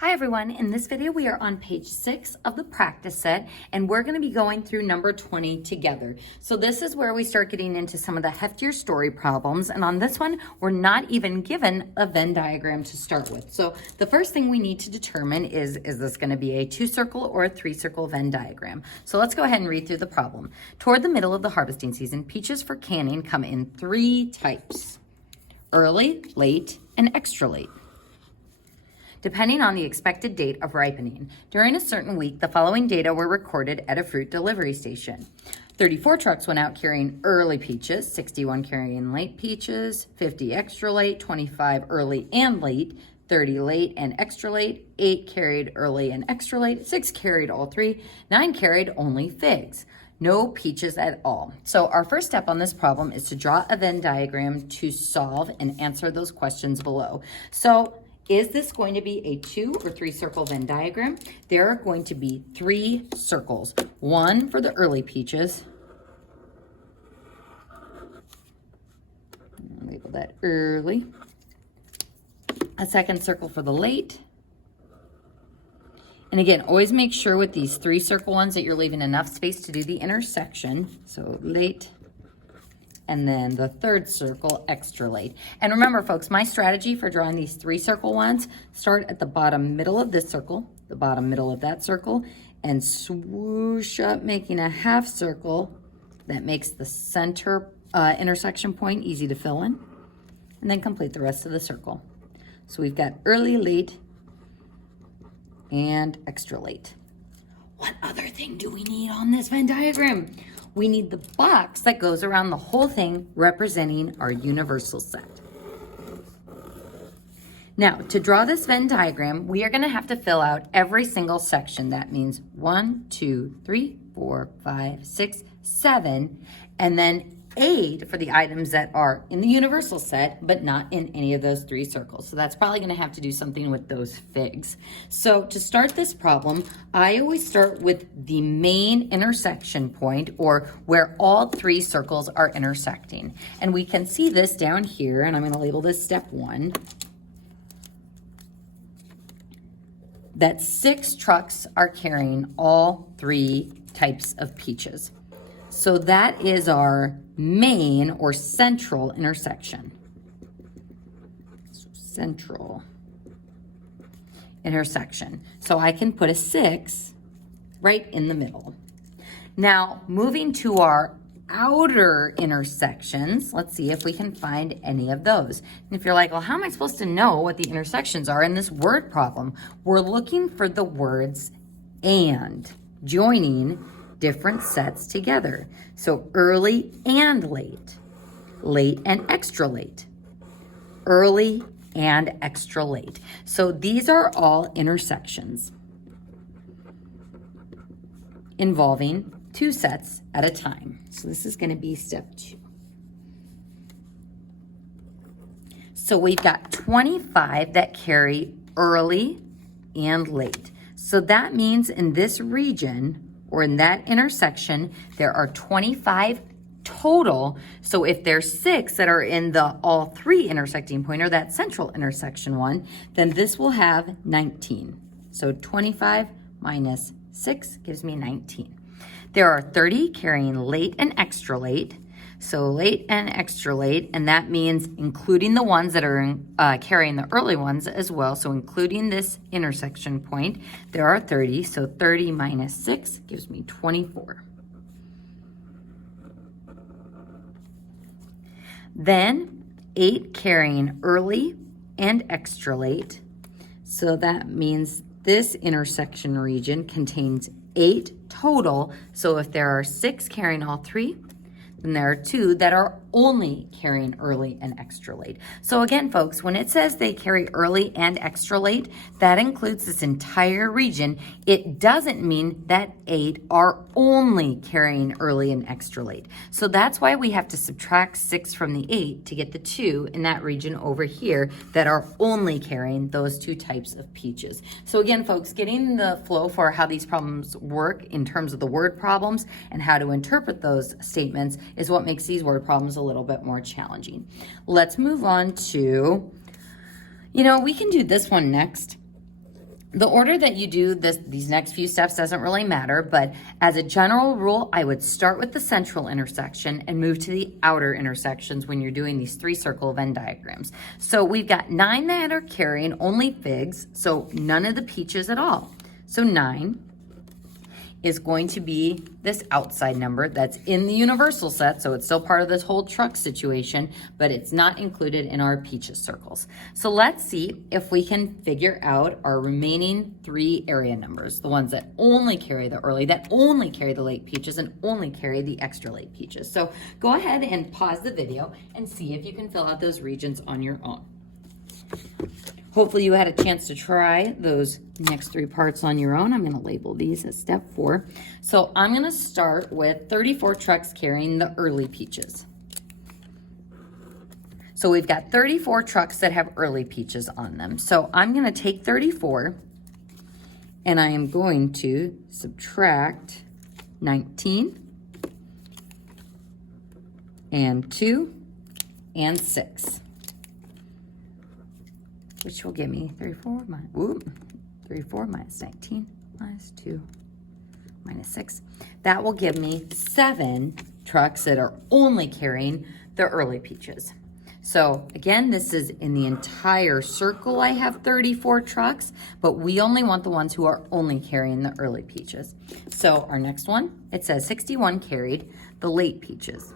Hi everyone, in this video we are on page 6 of the practice set and we're going to be going through number 20 together. So this is where we start getting into some of the heftier story problems, and on this one we're not even given a Venn diagram to start with. So the first thing we need to determine is this going to be a 2-circle or a 3-circle Venn diagram? So let's go ahead and read through the problem. Toward the middle of the harvesting season, peaches for canning come in 3 types: early, late, and extra late, depending on the expected date of ripening. During a certain week, the following data were recorded at a fruit delivery station. 34 trucks went out carrying early peaches, 61 carrying late peaches, 50 extra late, 25 early and late, 30 late and extra late, 8 carried early and extra late, 6 carried all 3, 9 carried only figs. No peaches at all. So our first step on this problem is to draw a Venn diagram to solve and answer those questions below. So is this going to be a 2 or 3 circle Venn diagram? There are going to be 3 circles. One for the early peaches. Label that early. A second circle for the late. And again, always make sure with these 3 circle ones that you're leaving enough space to do the intersection. So late. And then the third circle, extra late. And remember, folks, my strategy for drawing these 3 circle ones, start at the bottom middle of this circle, the bottom middle of that circle, and swoosh up, making a half circle that makes the center intersection point easy to fill in, and then complete the rest of the circle. So we've got early, late, and extra late. What other thing do we need on this Venn diagram? We need the box that goes around the whole thing representing our universal set. Now, to draw this Venn diagram, we are going to have to fill out every single section. That means 1, 2, 3, 4, 5, 6, 7, and then 8 for the items that are in the universal set, but not in any of those 3 circles. So that's probably going to have to do something with those figs. So to start this problem, I always start with the main intersection point, or where all 3 circles are intersecting. And we can see this down here, and I'm going to label this step 1. That 6 trucks are carrying all 3 types of peaches. So that is our main or central intersection. So central intersection. So I can put a 6 right in the middle. Now, moving to our outer intersections, let's see if we can find any of those. And if you're like, well, how am I supposed to know what the intersections are in this word problem? We're looking for the words and, joining different sets together. So early and late, late and extra late, early and extra late. So these are all intersections involving 2 sets at a time. So this is going to be step 2. So we've got 25 that carry early and late. So that means in this region, or in that intersection, there are 25 total. So if there's 6 that are in the all 3 intersecting point, or that central intersection one, then this will have 19. So 25 minus 6 gives me 19. There are 30 carrying late and extra late. So late and extra late, and that means including the ones that are carrying the early ones as well. So including this intersection point, there are 30. So 30 minus 6 gives me 24. Then 8 carrying early and extra late. So that means this intersection region contains 8 total. So if there are 6 carrying all 3, then there are 2 that are only carrying early and extra late. So again, folks, when it says they carry early and extra late, that includes this entire region. It doesn't mean that 8 are only carrying early and extra late. So that's why we have to subtract 6 from the 8 to get the 2 in that region over here that are only carrying those 2 types of peaches. So again, folks, getting the flow for how these problems work in terms of the word problems and how to interpret those statements is what makes these word problems a little bit more challenging. Let's move on to, we can do this one next. The order that you do these next few steps doesn't really matter, but as a general rule, I would start with the central intersection and move to the outer intersections when you're doing these 3 circle Venn diagrams. So we've got 9 that are carrying only figs, so none of the peaches at all. So 9 is going to be this outside number that's in the universal set, so it's still part of this whole truck situation, but it's not included in our peaches circles. So let's see if we can figure out our remaining 3 area numbers, the ones that only carry the early, that only carry the late peaches, and only carry the extra late peaches. So go ahead and pause the video and see if you can fill out those regions on your own. Hopefully you had a chance to try those next 3 parts on your own. I'm going to label these as step 4. So I'm going to start with 34 trucks carrying the early peaches. So we've got 34 trucks that have early peaches on them. So I'm going to take 34 and I am going to subtract 19 and 2 and 6. Which will give me 34 minus 19 minus 2 minus 6. That will give me 7 trucks that are only carrying the early peaches. So again, this is in the entire circle. I have 34 trucks, but we only want the ones who are only carrying the early peaches. So our next one, it says 61 carried the late peaches.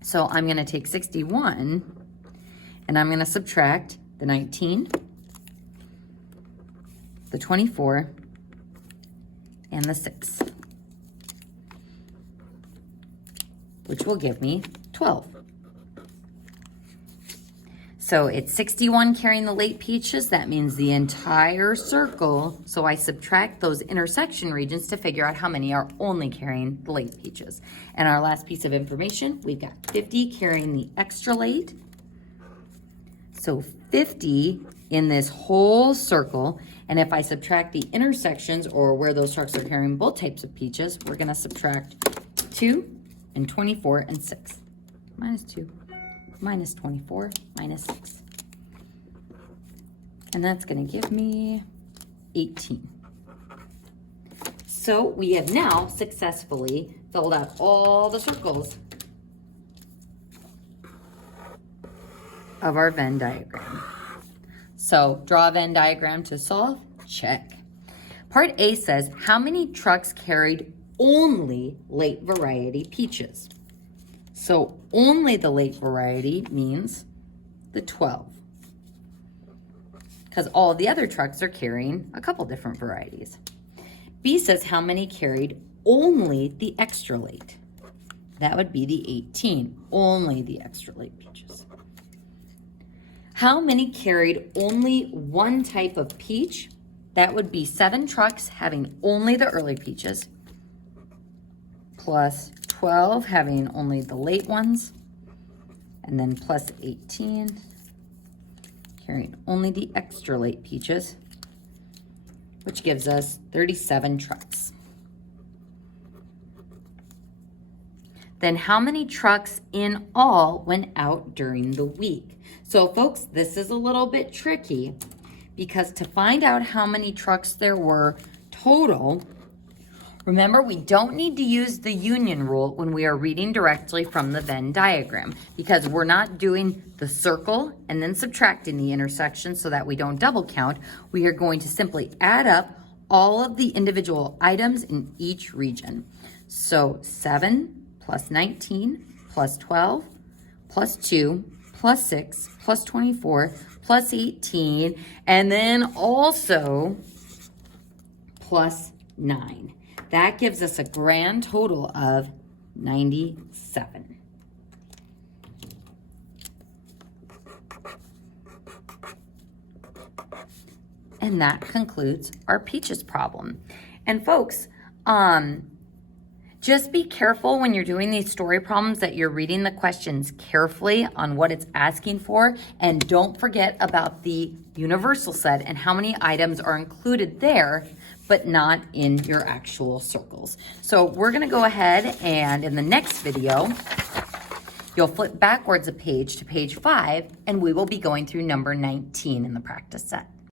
So I'm going to take 61 and I'm going to subtract the 19, the 24, and the 6, which will give me 12. So it's 61 carrying the late peaches. That means the entire circle. So I subtract those intersection regions to figure out how many are only carrying the late peaches. And our last piece of information, we've got 50 carrying the extra late. So 50 in this whole circle, and if I subtract the intersections or where those trucks are carrying both types of peaches, we're going to subtract 2 and 24 and 6. Minus 2, minus 24, minus 6. And that's going to give me 18. So we have now successfully filled out all the circles of our Venn diagram. So draw a Venn diagram to solve, check. Part A says, how many trucks carried only late variety peaches? So only the late variety means the 12. Because all of the other trucks are carrying a couple different varieties. B says, how many carried only the extra late? That would be the 18, only the extra late peaches. How many carried only one type of peach? That would be 7 trucks having only the early peaches, plus 12 having only the late ones, and then plus 18 carrying only the extra late peaches, which gives us 37 trucks. Then how many trucks in all went out during the week? So folks, this is a little bit tricky because to find out how many trucks there were total, remember we don't need to use the union rule when we are reading directly from the Venn diagram because we're not doing the circle and then subtracting the intersection so that we don't double count. We are going to simply add up all of the individual items in each region. So 7 plus 19 plus 12 plus 2 plus 6 plus 24 plus 18 and then also plus 9. That gives us a grand total of 97. And that concludes our peaches problem. And folks, just be careful when you're doing these story problems that you're reading the questions carefully on what it's asking for. And don't forget about the universal set and how many items are included there, but not in your actual circles. So we're gonna go ahead and in the next video, you'll flip backwards a page to page 5, and we will be going through number 19 in the practice set.